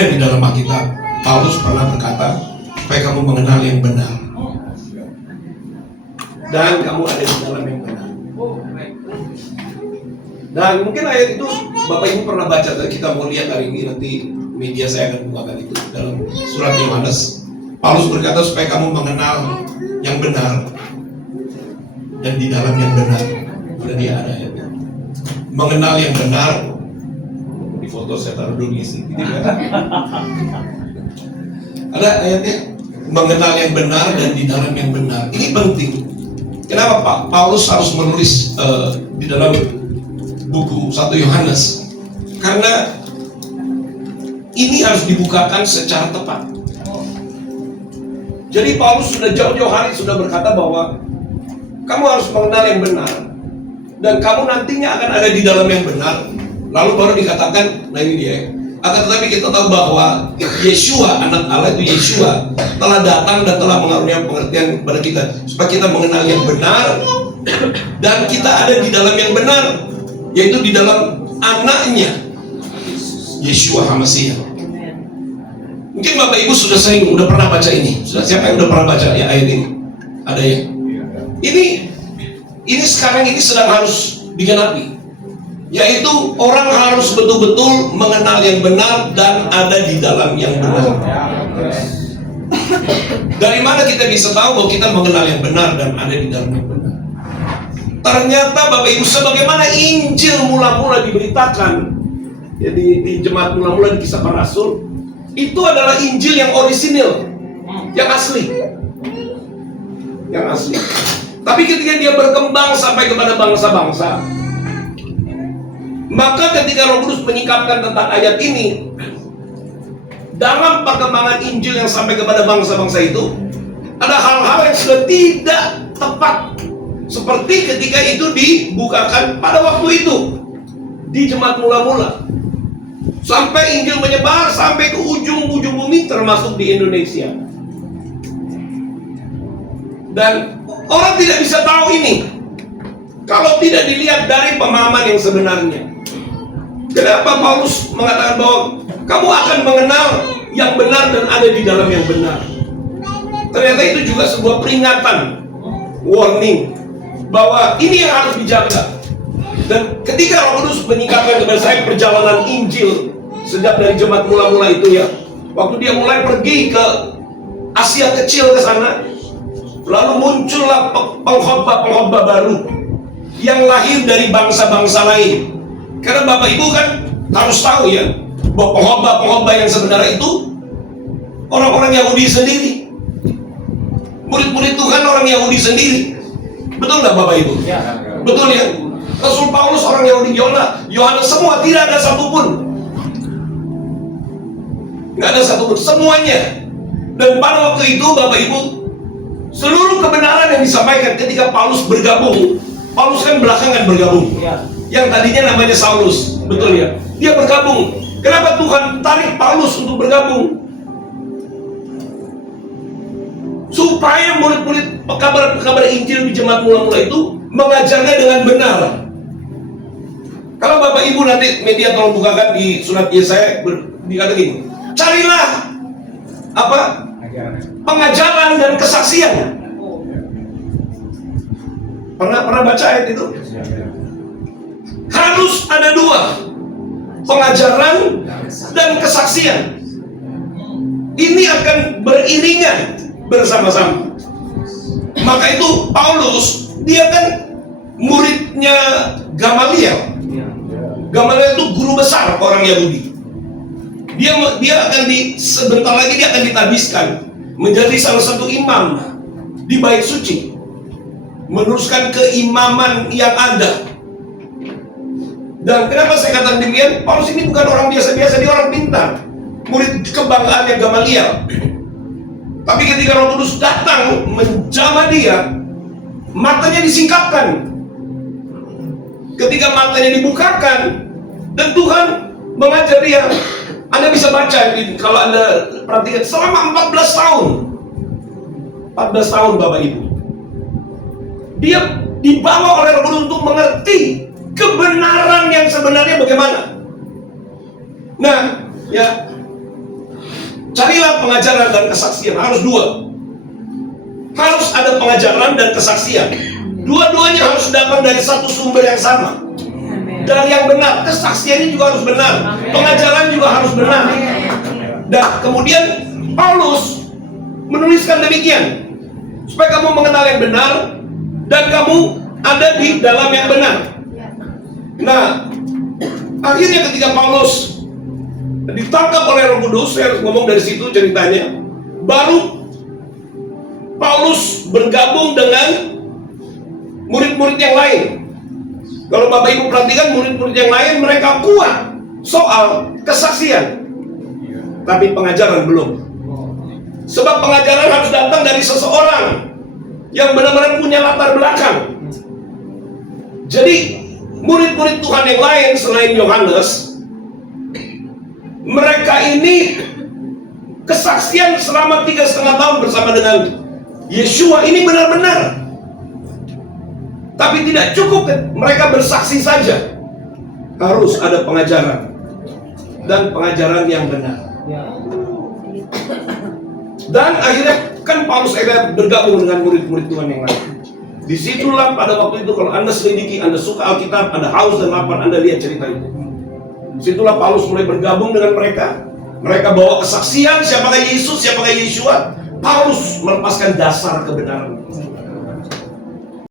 ada di dalam Alkitab. Paulus pernah berkata, supaya kamu mengenal yang benar. Dan kamu ada di dalam yang benar. Dan mungkin ayat itu Bapak Ibu pernah baca, dan kita mau lihat hari ini, nanti media saya akan bukakan itu dalam surat Yohanes. Paulus berkata supaya kamu mengenal yang benar dan di dalam yang benar. Sudah dia ada ayatnya. Mengenal yang benar. Di foto saya taruh dulu di sini. Ada ayatnya. Mengenal yang benar dan di dalam yang benar. Ini penting. Kenapa Pak Paulus harus menulis di dalam buku 1 Yohanes? Karena ini harus dibukakan secara tepat. Jadi Paulus sudah jauh-jauh hari sudah berkata bahwa kamu harus mengenal yang benar dan kamu nantinya akan ada di dalam yang benar. Lalu baru dikatakan, nah ini dia. Akan tetapi kita tahu bahwa Yeshua, anak Allah itu Yeshua, telah datang dan telah mengaruniakan pengertian kepada kita supaya kita mengenal yang benar dan kita ada di dalam yang benar, yaitu di dalam anaknya Yeshua HaMasiah. Mungkin Bapak Ibu sudah pernah baca ini. Siapa yang sudah pernah baca ya ayat ini? Ada ya? Ini sekarang ini sedang harus digenapi. Yaitu orang harus betul-betul mengenal yang benar dan ada di dalam yang benar. Dari mana kita bisa tahu bahwa kita mengenal yang benar dan ada di dalam yang benar? Ternyata Bapak Ibu, sebagaimana Injil mula-mula diberitakan ya, di jemaat mula-mula di Kisah Para Rasul, itu adalah Injil yang orisinil, yang asli. Yang asli. Tapi ketika dia berkembang sampai kepada bangsa-bangsa, maka ketika Roh Kudus menyingkapkan tentang ayat ini, dalam perkembangan Injil yang sampai kepada bangsa-bangsa itu, ada hal-hal yang sudah tidak tepat. Seperti ketika itu dibukakan pada waktu itu di jemaat mula-mula. Sampai Injil menyebar sampai ke ujung-ujung bumi, termasuk di Indonesia. Dan orang tidak bisa tahu ini kalau tidak dilihat dari pemahaman yang sebenarnya. Kenapa Paulus mengatakan bahwa kamu akan mengenal yang benar dan ada di dalam yang benar? Ternyata itu juga sebuah peringatan, warning, bahwa ini yang harus dijaga. Dan ketika Roh Kudus menyingkapkan kepada saya perjalanan Injil sejak dari jemaat mula-mula itu ya, waktu dia mulai pergi ke Asia kecil ke sana, lalu muncullah pengkhotbah baru yang lahir dari bangsa-bangsa lain. Karena Bapak Ibu kan harus tahu ya, bahwa pengkhotbah yang sebenarnya itu orang-orang Yahudi sendiri, murid-murid Tuhan orang Yahudi sendiri. Betul nggak Bapak Ibu? Ya. Betul ya. Rasul Paulus orang Yahudi, Yohanes semua, tidak ada satupun. Nggak ada satupun, semuanya. Dan pada waktu itu Bapak Ibu, seluruh kebenaran yang disampaikan ketika Paulus bergabung, Paulus kan belakangan bergabung ya. Yang tadinya namanya Saulus, betul ya. Dia bergabung. Kenapa Tuhan tarik Paulus untuk bergabung? Supaya murid-murid pekabar Injil di jemaat mula-mula itu mengajarnya dengan benar. Kalau Bapak Ibu nanti media tolong bukakan di surat Yesaya, dikata gini, carilah apa? Pengajaran dan kesaksian. Pernah baca ayat itu? Harus ada dua, pengajaran dan kesaksian. Ini akan beriringan bersama-sama. Maka itu Paulus, dia kan muridnya Gamaliel. Gamaliel itu guru besar orang Yahudi. Dia akan sebentar lagi dia akan ditabiskan menjadi salah satu imam di bait suci, meneruskan keimaman yang ada. Dan kenapa saya katakan demikian? Paulus ini bukan orang biasa-biasa, dia orang pintar, murid kebanggaannya Gamaliel. Tapi ketika Roh Kudus datang menjamah dia, matanya disingkapkan. Ketika matanya dibukakan dan Tuhan mengajar dia, Anda bisa baca kalau Anda perhatikan selama 14 tahun. 14 tahun Bapak Ibu. Dia dibawa oleh Roh Kudus untuk mengerti kebenaran yang sebenarnya bagaimana. Nah, ya, Carilah pengajaran dan kesaksian. Harus dua. Harus ada pengajaran dan kesaksian. Dua-duanya harus datang dari satu sumber yang sama. Dan yang benar. Kesaksiannya juga harus benar. Pengajaran juga harus benar. Dan kemudian Paulus menuliskan demikian, supaya kamu mengenal yang benar dan kamu ada di dalam yang benar. Nah, akhirnya ketika Paulus ditangkap oleh Roh Kudus, saya harus ngomong dari situ ceritanya, baru Paulus bergabung dengan murid-murid yang lain. Kalau Bapak Ibu perhatikan, murid-murid yang lain mereka kuat soal kesaksian, tapi pengajaran belum. Sebab pengajaran harus datang dari seseorang yang benar-benar punya latar belakang. Jadi murid-murid Tuhan yang lain selain Yohanes, mereka ini kesaksian selama 3,5 tahun bersama dengan Yeshua ini benar-benar. Tapi tidak cukup mereka bersaksi saja. Harus ada pengajaran. Dan pengajaran yang benar. Dan akhirnya kan Paulus akhirnya bergabung dengan murid-murid Tuhan yang lain. Disitulah pada waktu itu, kalau Anda selidiki, Anda suka Alkitab, Anda haus dan lapar, Anda lihat cerita itu. Disitulah Paulus mulai bergabung dengan mereka. Mereka bawa kesaksian, siapakah Yesus, siapakah Yeshua. Paulus melepaskan dasar kebenaran.